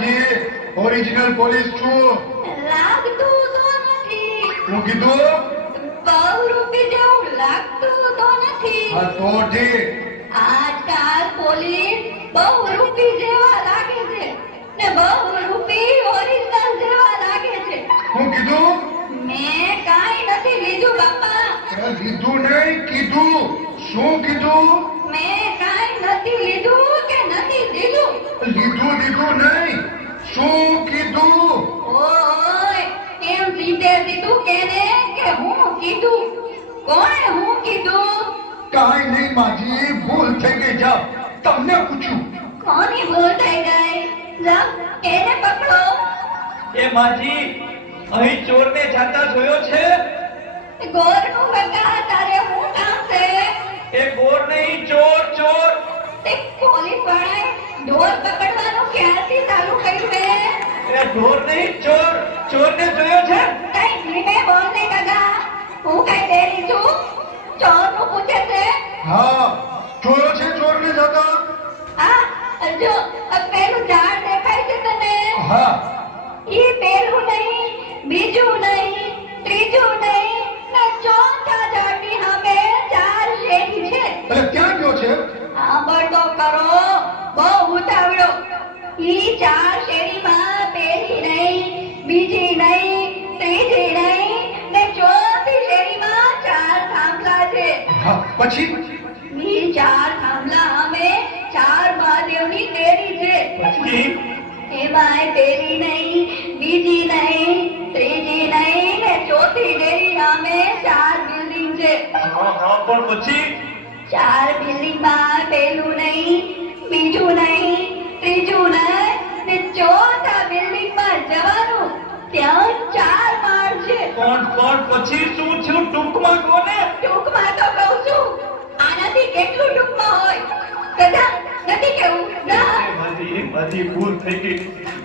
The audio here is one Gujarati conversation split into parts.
હે ઓરિજિનલ પોલીસ છું. લાગતું તો નથી. હું કીધું? બહુ રૂપી જેવું લાગતું તો નથી. હા તો ઠીક. આજકાલ પોલીસ બહુ રૂપી જેવા લાગે છે ને બહુ રૂપી ઓરિજિનલ જેવા લાગે છે. હું કીધું? મેં કાઈ નથી લીધું બાપા. લીધું નહીં કીધું. શું કીધું? મેં કાંઈ નથી લીધું. લીધું લીધું નહીં. શું કીધું? ઓય કેમ લીધે દીધું કે ને કે હું કીધું? કોણે હું કીધું? કાઈ નહીં માજી ભૂલ થઈ ગઈ જા તમને પૂછું. કોની ભૂલ થઈ ગઈ? લા એને પકડો? એ માજી અહીં ચોરને જાતા જોયો છે? ગોરનું બગા તારે એ ઢોર નહીં ચોર ચોરને જોયો છે? કઈ ધીમે બોલ ને ગગા? હું કઈ દેરી છું? ચોરનું પૂછે છે? હા જોયો છે ચોરને જતો હા જો પેલું ઝાડ દેખાય છે તને? હા. ઈ પેલું નહીં બીજું નહીં ત્રીજું નહીં ને ચોથા ઝાડની સામે ચાર શેરી છે. એટલે ક્યાં ગયો છે? સાંભળ તો કરો બહુ ઉતાવળો. ઈ ચાર નહીં બીજી નહીં ત્રીજી નહીં ને ચોથી શેરીમાં ચાર થાંભલા છે. હા પછી? ઈ ચાર થાંભલા અમે ચાર મહાદેવની દેરી છે. પછી? એમાંય પેલી નહીં બીજી નહીં ત્રીજી નહીં ને ચોથી ડેરી અમે ચાર બિલ્ડિંગ છે. હા હા પણ પછી? ચાર બિલ્ડિંગમાં પેલું નહીં બીજું નહીં ત્રીજું નહીં ને ચોથા બિલ્ડિંગમાં જવાનું ત્યાં ચાર માળ છે કોણ કોણ પછી શું થયું? ટૂંકમાં કોને? ટૂંકમાં તો કહું છું આનાથી કેટલું ટૂંકમાં હોય? કદા નથી કેવું? ના એ માજી ભૂલ થઈ ગઈ.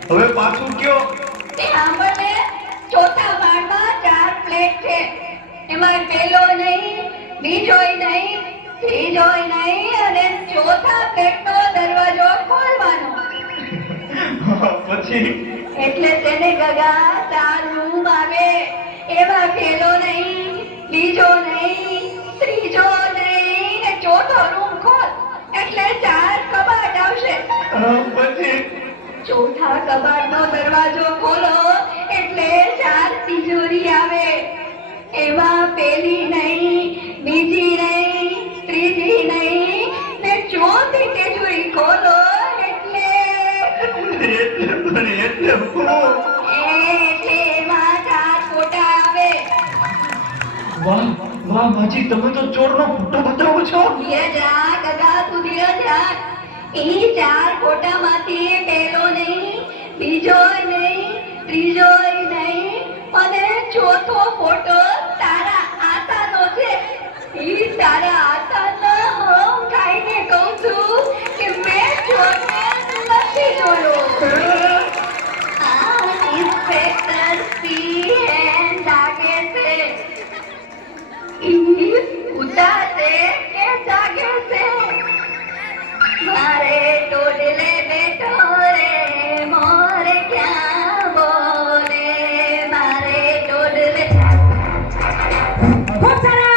હવે પાછું કયો? તે સાંભળને ચોથા માળમાં ચાર પ્લેટ છે. એમાં પેલો નહીં બીજોય નહીં ત્રીજોય નહીં અને ચોથા પ્લેટનો દરવાજો ખોલવાનો. પછી? એટલે તેને ગગા ચાર એમાં પેલો નહીં બીજો નહીં ત્રીજો નહીં ને ચોથો રૂમ ખોલ. એટલે ચાર કબાટ આવશે. ચોથા પછી? ચોથા કબાટનો દરવાજો ખોલો. વાહ વાહ માજી તમે તો ચોરનો ફોટો બતાવો છો? ધીરજ રાખ ગગા, તું ધીરજ રાખ ઈ ચાર ફોટામાંથી પહેલો નહીં, બીજો નહીં, ત્રીજો નહીં, અને ચોથો ફોટો